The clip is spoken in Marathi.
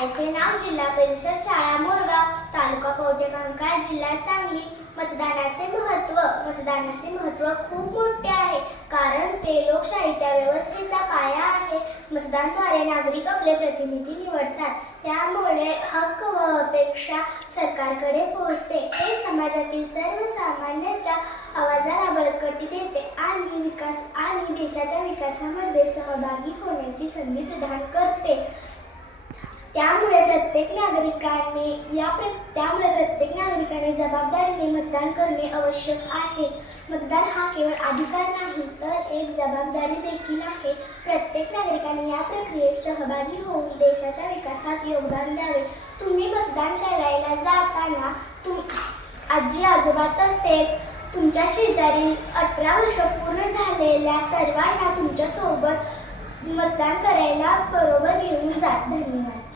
शाळेचे नाव जिल्हा परिषद शाळा मोरगाव तालुका कवटेमहांकाळ जिल्हा सांगली. मतदानाचे महत्त्व मतदानाचे महत्त्व खूप मोठे आहे. कारण ते लोकशाहीच्या व्यवस्थेचा पाया आहे. मतदानद्वारे नागरिक आपले प्रतिनिधी निवडतात. त्यामुळे हक्क व अपेक्षा सरकारकडे पोहोचते. हे समाजातील सर्वसामान्यांच्या आवाजाला बळकटी देते आणि विकास आणि देशाच्या विकासामध्ये सहभागी होण्याची संधी प्रदान करते. त्यामुळे प्रत्येक नागरिकाने या प्र त्यामुळे प्रत्येक नागरिकाने जबाबदारीने मतदान करणे आवश्यक आहे. मतदान हा केवळ अधिकार नाही तर एक जबाबदारी देखील आहे. प्रत्येक नागरिकाने या प्रक्रियेत सहभागी होऊन देशाच्या विकासात योगदान द्यावे. तुम्ही मतदान करायला जाताना तुम आजी आजोबा तसेच तुमच्या शेजारी अठरा वर्ष पूर्ण झालेल्या सर्वांना तुमच्यासोबत मतदान करायला बरोबर घेऊन जा. धन्यवाद.